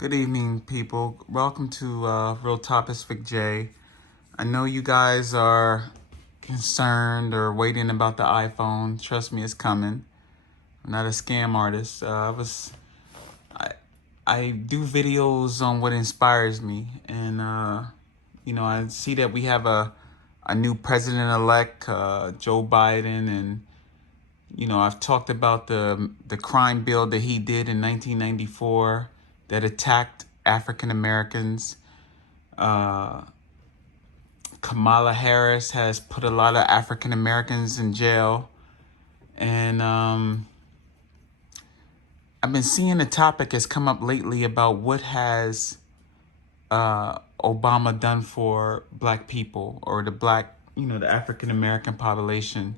Good evening, people. Welcome to Real Topics with Jay. I know you guys are concerned or waiting about the iPhone. Trust me, it's coming. I'm not a scam artist. I do videos on what inspires me, and I see that we have a new president-elect, Joe Biden, and I've talked about the crime bill that he did in 1994 that attacked African Americans. Kamala Harris has put a lot of African Americans in jail. And I've been seeing a topic has come up lately about what has Obama done for black people or the African American population.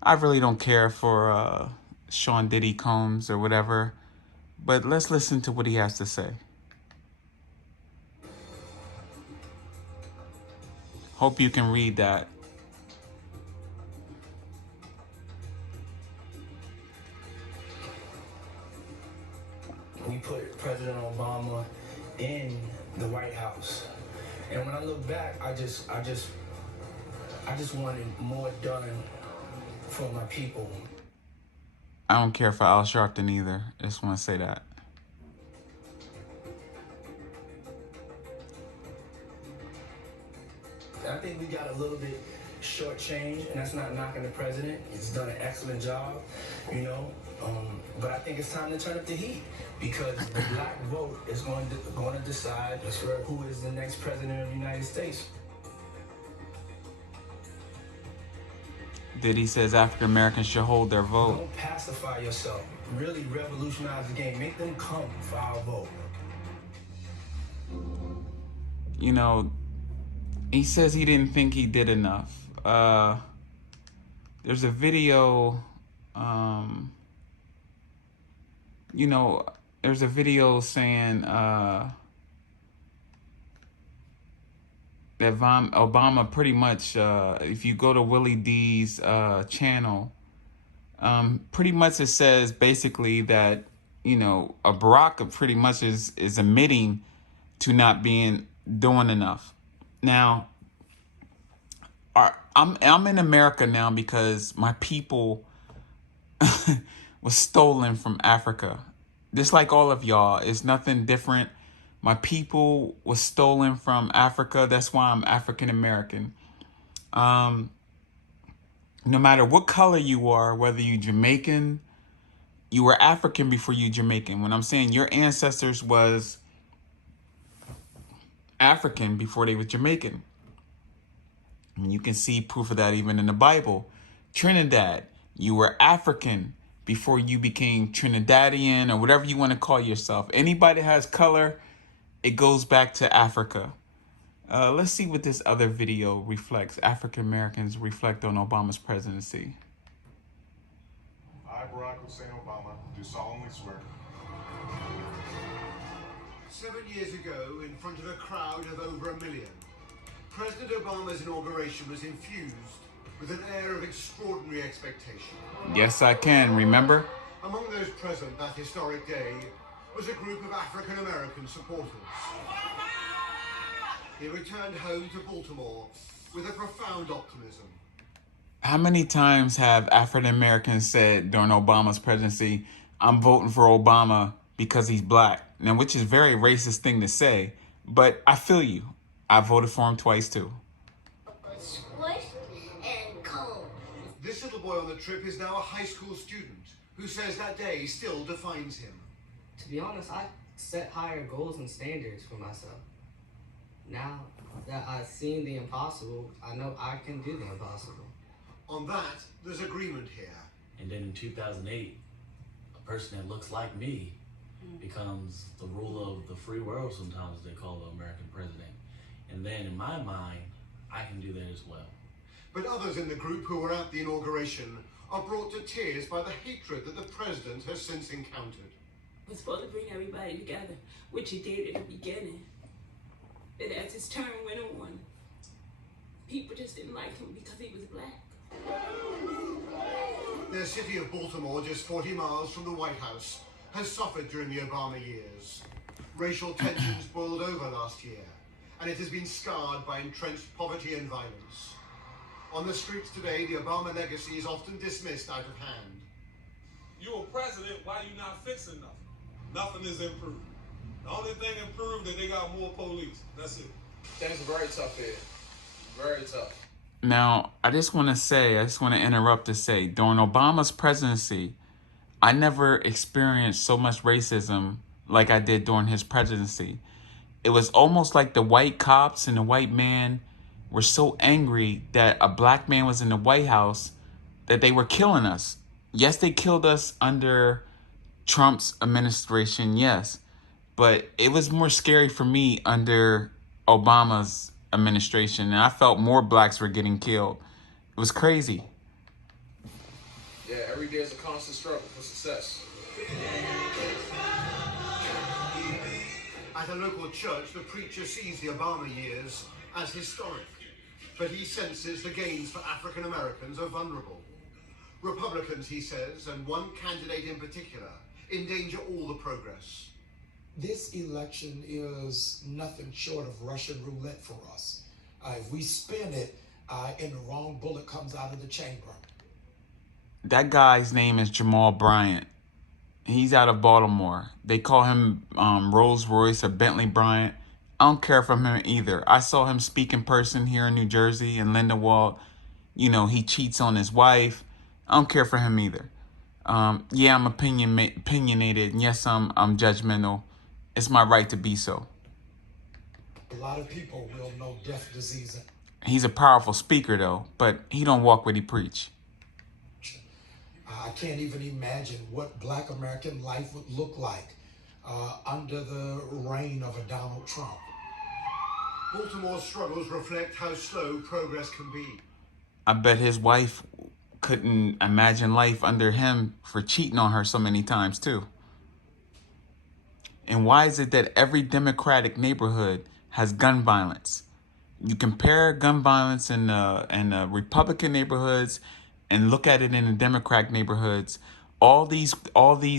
I really don't care for Sean Diddy Combs or whatever, but let's listen to what he has to say. Hope you can read that. We put President Obama in the White House, and when I look back, I just wanted more done for my people. I don't care for Al Sharpton either. I just want to say that. I think we got a little bit shortchanged, and that's not knocking the president. He's done an excellent job, but I think it's time to turn up the heat because the black vote is going to decide who is the next president of the United States. Diddy says African Americans should hold their vote. Don't pacify yourself. Really revolutionize the game. Make them come for our vote. He says he didn't think he did enough. There's a video, there's a video saying that Obama pretty much, if you go to Willie D's channel, pretty much it says basically that, Barack pretty much is admitting to not doing enough. Now, I'm in America now because my people was stolen from Africa. Just like all of y'all, it's nothing different. My people was stolen from Africa. That's why I'm African American. No matter what color you are, whether you Jamaican, you were African before you Jamaican. When I'm saying your ancestors was African before they were Jamaican. And you can see proof of that even in the Bible. Trinidad, you were African before you became Trinidadian or whatever you want to call yourself. Anybody that has color, it goes back to Africa. Let's see what this other video reflects. African Americans reflect on Obama's presidency. I, Barack Hussein Obama, do solemnly swear. 7 years ago, in front of a crowd of over 1 million, President Obama's inauguration was infused with an air of extraordinary expectation. Yes, I can. Remember? Among those present that historic day was a group of African American supporters. He returned home to Baltimore with a profound optimism. How many times have African Americans said during Obama's presidency, I'm voting for Obama because he's black? Now, which is a very racist thing to say, but I feel you. I voted for him twice too. Squish and comb. This little boy on the trip is now a high school student who says that day still defines him. To be honest, I set higher goals and standards for myself. Now that I've seen the impossible, I know I can do the impossible. On that, there's agreement here. And then in 2008, a person that looks like me becomes the ruler of the free world, sometimes they call the American president. And then in my mind, I can do that as well. But others in the group who were at the inauguration are brought to tears by the hatred that the president has since encountered. It was supposed to bring everybody together, which he did at the beginning. But as his term went on, people just didn't like him because he was black. The city of Baltimore, just 40 miles from the White House, has suffered during the Obama years. Racial tensions boiled over last year, and it has been scarred by entrenched poverty and violence. On the streets today, the Obama legacy is often dismissed out of hand. You a president, why you not fixing nothing? Nothing is improved. The only thing improved is they got more police. That's it. Things are very tough here. Very tough. Now, I just want to interrupt to say, during Obama's presidency, I never experienced so much racism like I did during his presidency. It was almost like the white cops and the white man were so angry that a black man was in the White House that they were killing us. Yes, they killed us under Trump's administration, yes. But it was more scary for me under Obama's administration, and I felt more blacks were getting killed. It was crazy. Yeah, every day is a constant struggle for success. At a local church, the preacher sees the Obama years as historic, but he senses the gains for African Americans are vulnerable. Republicans, he says, and one candidate in particular, endanger all the progress. This election is nothing short of Russian roulette for us. If we spin it and the wrong bullet comes out of the chamber. That guy's name is Jamal Bryant. He's out of Baltimore. They call him Rolls Royce or Bentley Bryant. I don't care for him either. I saw him speak in person here in New Jersey in Lindenwold. You know, he cheats on his wife. I don't care for him either. Yeah, I'm opinionated. And yes, I'm judgmental. It's my right to be so. A lot of people will know death, disease, and He's a powerful speaker, though, but he don't walk what he preach. I can't even imagine what Black American life would look like under the reign of a Donald Trump. Baltimore's struggles reflect how slow progress can be. I bet his wife couldn't imagine life under him for cheating on her so many times, too. And why is it that every Democratic neighborhood has gun violence? You compare gun violence in the Republican neighborhoods and look at it in the Democratic neighborhoods. All these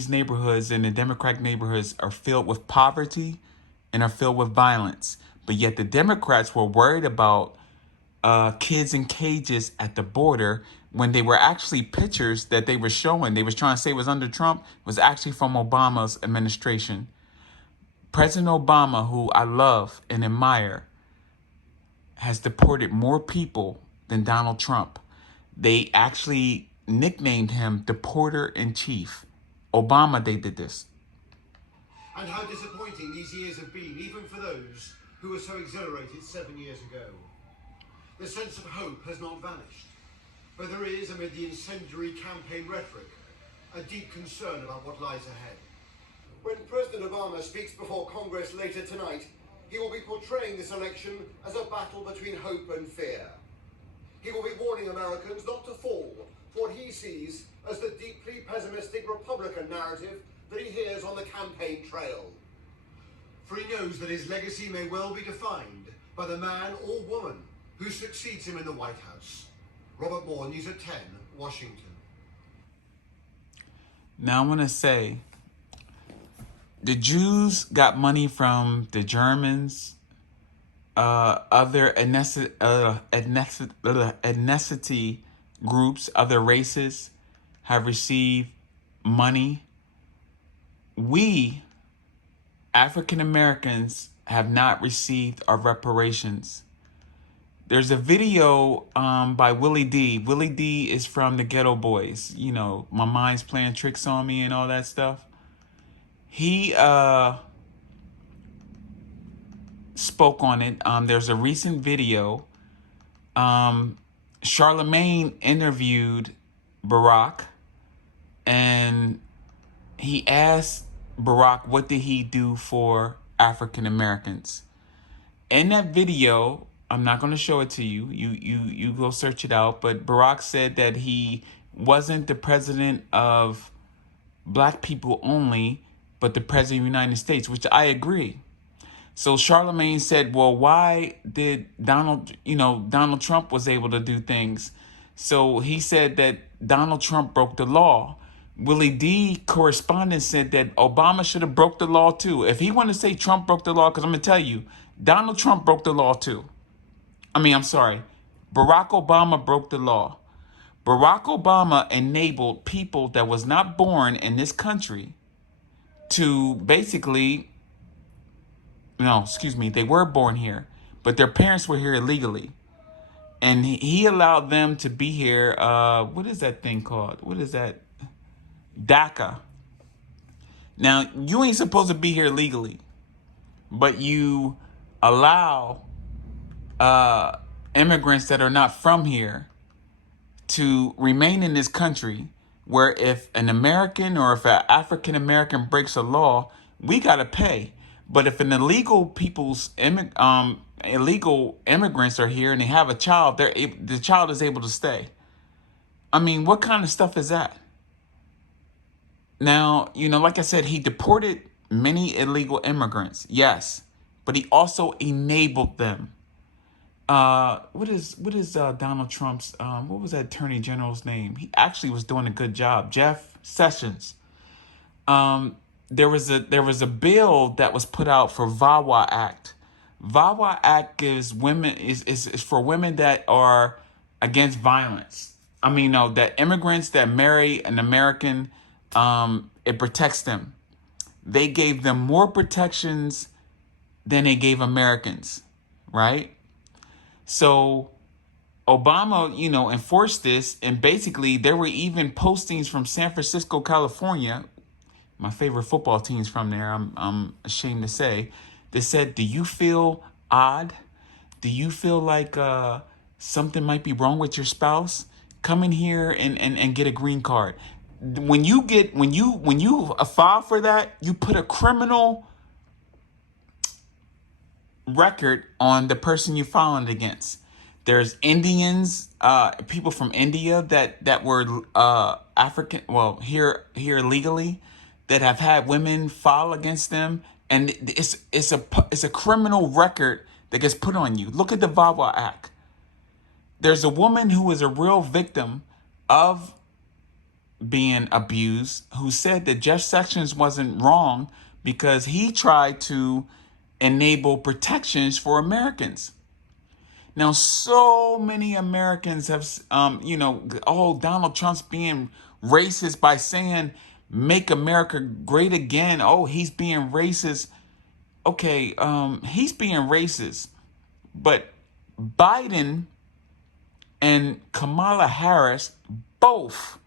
neighborhoods in the Democratic neighborhoods are filled with poverty and are filled with violence. But yet the Democrats were worried about kids in cages at the border when they were actually pictures that they were showing. They was trying to say was under Trump, was actually from Obama's administration. President Obama, who I love and admire, has deported more people than Donald Trump. They actually nicknamed him Deporter-in-Chief. Obama, they did this. And how disappointing these years have been, even for those who were so exhilarated 7 years ago. The sense of hope has not vanished, but there is, amid the incendiary campaign rhetoric, a deep concern about what lies ahead. When President Obama speaks before Congress later tonight, he will be portraying this election as a battle between hope and fear. He will be warning Americans not to fall for what he sees as the deeply pessimistic Republican narrative that he hears on the campaign trail. For he knows that his legacy may well be defined by the man or woman who succeeds him in the White House. Robert Moore, News at 10, Washington. Now I want to say, the Jews got money from the Germans, other ethnicity groups, other races have received money. We, African Americans, have not received our reparations. There's a video by Willie D. Willie D is from the Ghetto Boys. You know, My Mind's Playing Tricks on Me and all that stuff. He spoke on it. There's a recent video. Charlemagne interviewed Barack, and he asked Barack, what did he do for African Americans? In that video, I'm not going to show it to you. You go search it out. But Barack said that he wasn't the president of black people only, but the president of the United States, which I agree. So Charlemagne said, well, why did Donald Trump was able to do things? So he said that Donald Trump broke the law. Willie D correspondent said that Obama should have broke the law too. If he wanted to say Trump broke the law, because I'm gonna tell you, Donald Trump broke the law too. I'm sorry, Barack Obama broke the law. Barack Obama enabled people that was not born in this country to basically, no, excuse me, they were born here, but their parents were here illegally. And he allowed them to be here. What is that thing called? What is that? DACA. Now, you ain't supposed to be here legally, but you allow immigrants that are not from here to remain in this country, where if an American or if an African American breaks a law, we got to pay. But if an illegal illegal immigrants are here and they have a child, the child is able to stay. I mean, what kind of stuff is that? Now, like I said, he deported many illegal immigrants, yes, but he also enabled them. What is Donald Trump's, what was that attorney general's name? He actually was doing a good job. Jeff Sessions. There was a bill that was put out for Vawa Act. Vawa Act gives women is for women that are against violence. No, that immigrants that marry an American, it protects them. They gave them more protections than they gave Americans, right? So Obama, enforced this, and basically there were even postings from San Francisco, California, my favorite football team's from there, I'm ashamed to say, that said, do you feel odd? Do you feel like something might be wrong with your spouse? Come in here and get a green card. When you file for that, you put a criminal record on the person you're filing it against. There's Indians, people from India that were African, here legally, that have had women file against them, and it's a criminal record that gets put on you. Look at the Vawa Act. There's a woman who was a real victim of being abused, who said that Jeff Sessions wasn't wrong because he tried to enable protections for Americans. Now, so many Americans have, Donald Trump's being racist by saying, make America great again. Oh, he's being racist. Okay, he's being racist. But Biden and Kamala Harris both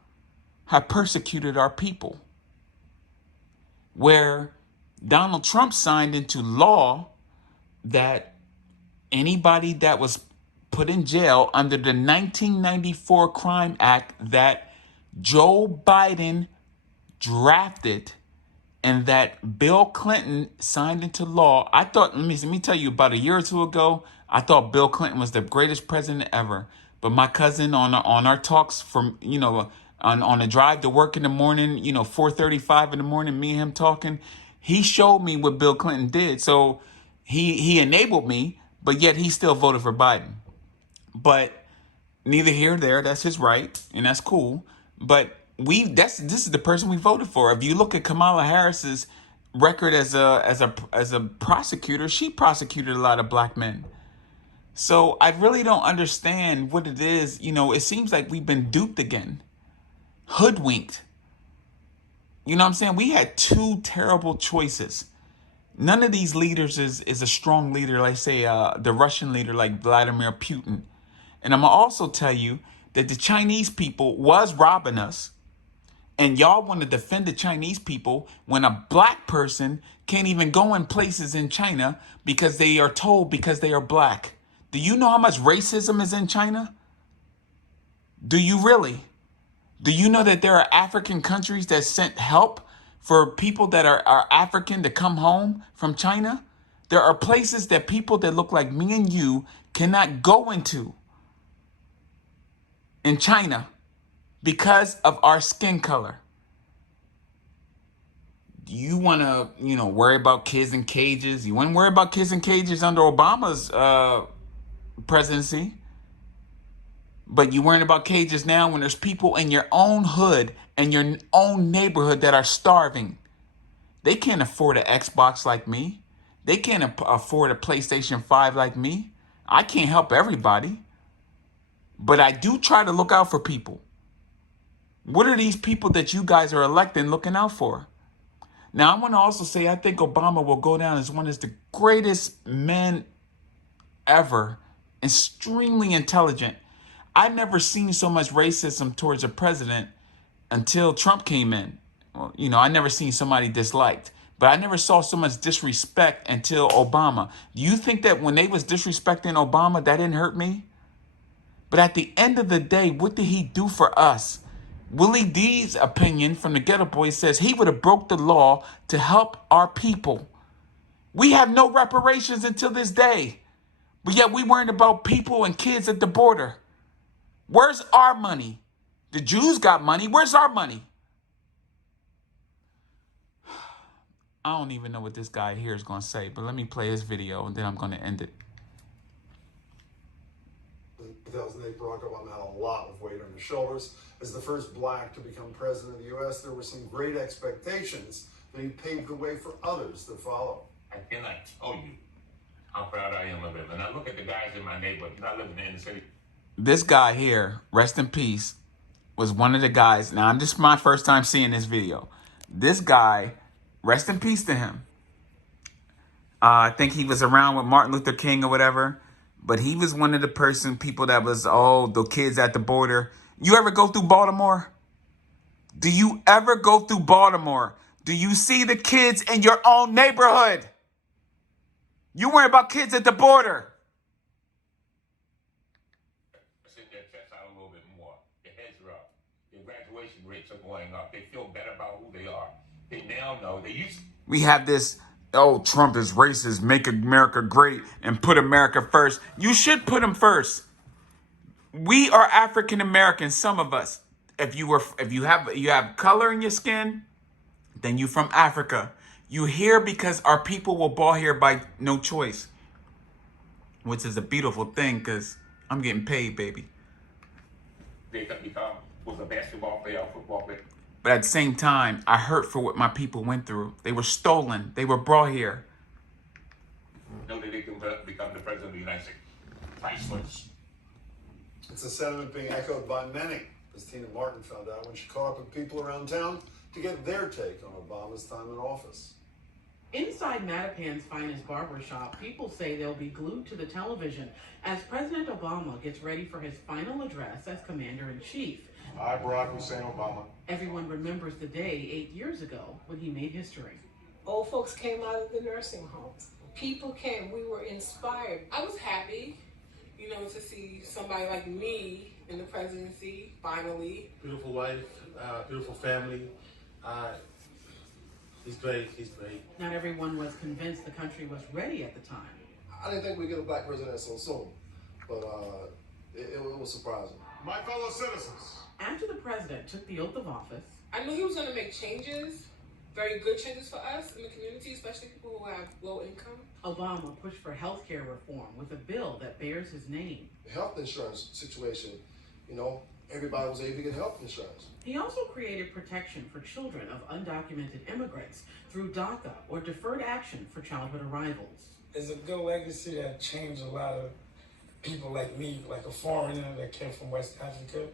have persecuted our people. Where Donald Trump signed into law that anybody that was put in jail under the 1994 Crime Act that Joe Biden drafted and that Bill Clinton signed into law. I thought, let me tell you, about a year or two ago, I thought Bill Clinton was the greatest president ever. But my cousin on our talks from, on the drive to work in the morning, 4:35 in the morning, me and him talking, he showed me what Bill Clinton did. So he enabled me, but yet he still voted for Biden. But neither here nor there, that's his right, and that's cool. But this is the person we voted for. If you look at Kamala Harris's record as a prosecutor, she prosecuted a lot of black men. So I really don't understand what it is. It seems like we've been duped again, hoodwinked. You know what I'm saying? We had two terrible choices. None of these leaders is a strong leader, like say the Russian leader like Vladimir Putin. And I'm gonna also tell you that the Chinese people was robbing us. And y'all want to defend the Chinese people when a black person can't even go in places in China because they are told because they are black. Do you know how much racism is in China? Do you really? Do you know that there are African countries that sent help for people that are African to come home from China? There are places that people that look like me and you cannot go into in China because of our skin color. Do you want to, worry about kids in cages? You wouldn't worry about kids in cages under Obama's presidency. But you worrying about cages now when there's people in your own hood and your own neighborhood that are starving. They can't afford an Xbox like me. They can't afford a PlayStation 5 like me. I can't help everybody. But I do try to look out for people. What are these people that you guys are electing looking out for? Now, I want to also say I think Obama will go down as one of the greatest men ever. Extremely intelligent. I never seen so much racism towards a president until Trump came in. Well, I never seen somebody disliked. But I never saw so much disrespect until Obama. Do you think that when they was disrespecting Obama, that didn't hurt me? But at the end of the day, what did he do for us? Willie D's opinion from the Ghetto Boys says he would have broke the law to help our people. We have no reparations until this day. But yet we worried about people and kids at the border. Where's our money? The Jews got money. Where's our money? I don't even know what this guy here is going to say, but let me play his video and then I'm going to end it. In 2008, Barack Obama had a lot of weight on his shoulders. As the first black to become president of the U.S., there were some great expectations that he paved the way for others to follow. I cannot tell you how proud I am of him. And I look at the guys in my neighborhood. I live in the inner city. This guy here, rest in peace, was one of the guys. Now, this is my first time seeing this video. This guy, rest in peace to him. I think he was around with Martin Luther King or whatever. But he was one of the people that was, the kids at the border. You ever go through Baltimore? Do you ever go through Baltimore? Do you see the kids in your own neighborhood? You worry about kids at the border. Send their chest out a little bit more. Their heads are up. Their graduation rates are going up. They feel better about who they are. They now know they used to. We have this, Trump is racist, make America great, and put America first. You should put him first. We are African Americans, some of us. If you have color in your skin, then you from Africa. You here because our people were born here by no choice. Which is a beautiful thing because I'm getting paid, baby. They could become was a basketball player, a football player. But at the same time, I hurt for what my people went through. They were stolen. They were brought here. Know that they can become the president of the United States. Priceless. It's a sentiment being echoed by many, as Tina Martin found out when she caught up with people around town to get their take on Obama's time in office. Inside Mattapan's finest barbershop, people say they'll be glued to the television as President Obama gets ready for his final address as Commander-in-Chief. I, Barack Hussein Obama. Everyone remembers the day 8 years ago when he made history. Old folks came out of the nursing homes. People came. We were inspired. I was happy, to see somebody like me in the presidency, finally. Beautiful wife, beautiful family. He's great. Not everyone was convinced the country was ready at the time. I didn't think we'd get a black president so soon, but it was surprising. My fellow citizens. After the president took the oath of office, I knew he was going to make changes, very good changes for us in the community, especially people who have low income. Obama pushed for health care reform with a bill that bears his name. The health insurance situation, everybody was able to get health insurance. He also created protection for children of undocumented immigrants through DACA, or Deferred Action for Childhood Arrivals. It's a good legacy that changed a lot of people like me, like a foreigner that came from West Africa.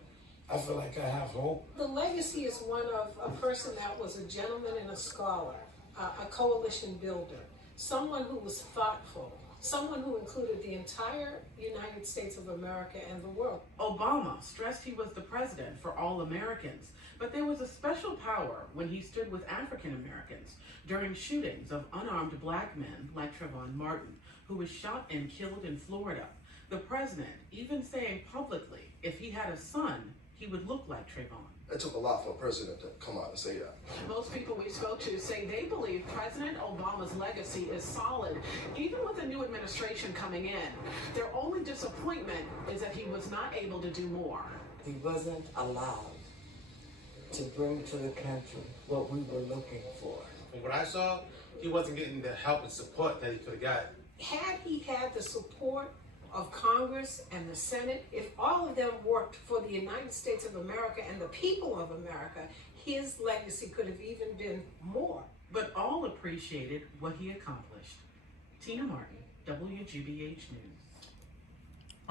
I feel like I have hope. The legacy is one of a person that was a gentleman and a scholar, a coalition builder, someone who was thoughtful, someone who included the entire United States of America and the world. Obama stressed he was the president for all Americans, but there was a special power when he stood with African Americans during shootings of unarmed black men like Trayvon Martin, who was shot and killed in Florida. The president even saying publicly if he had a son, he would look like Trayvon. It took a lot for a president to come out and say that. Most people we spoke to say they believe President Obama's legacy is solid, even with a new administration coming in. Their only disappointment is that he was not able to do more. He wasn't allowed to bring to the country what we were looking for. From what I saw, he wasn't getting the help and support that he could have got. Had he had the support of Congress and the Senate, if all of them worked for the United States of America and the people of America, his legacy could have even been more. But all appreciated what he accomplished. Tina Martin, WGBH News.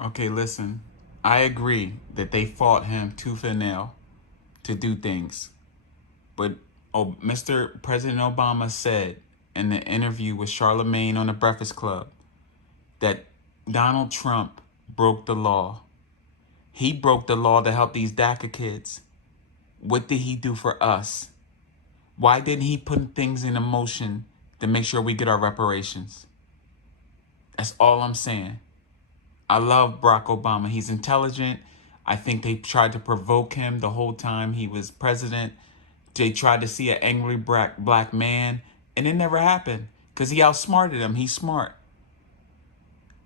Okay, listen. I agree that they fought him tooth and nail to do things. But Mr. President Obama said in the interview with Charlemagne on the Breakfast Club that Donald Trump broke the law. He broke the law to help these DACA kids. What did he do for us? Why didn't he put things in motion to make sure we get our reparations? That's all I'm saying. I love Barack Obama. He's intelligent. I think they tried to provoke him the whole time he was president. They tried to see an angry black man, and it never happened because he outsmarted him. He's smart.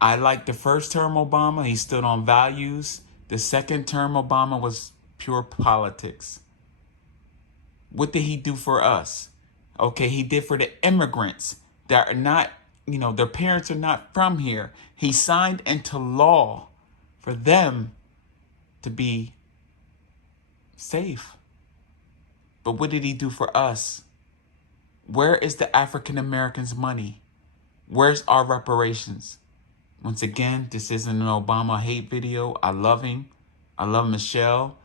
I like the first term Obama. He stood on values. The second term Obama was pure politics. What did he do for us? Okay, he did for the immigrants that are not, their parents are not from here. He signed into law for them to be safe. But what did he do for us? Where is the African Americans' money? Where's our reparations? Once again, this isn't an Obama hate video. I love him. I love Michelle.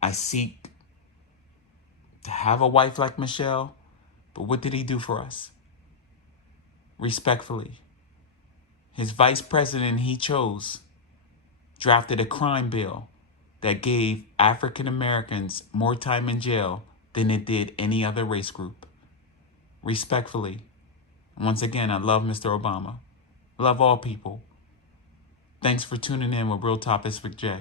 I seek to have a wife like Michelle. But what did he do for us? Respectfully, his vice president he chose drafted a crime bill that gave African Americans more time in jail than it did any other race group. Respectfully, once again, I love Mr. Obama. I love all people. Thanks for tuning in with Real Topics with Jay.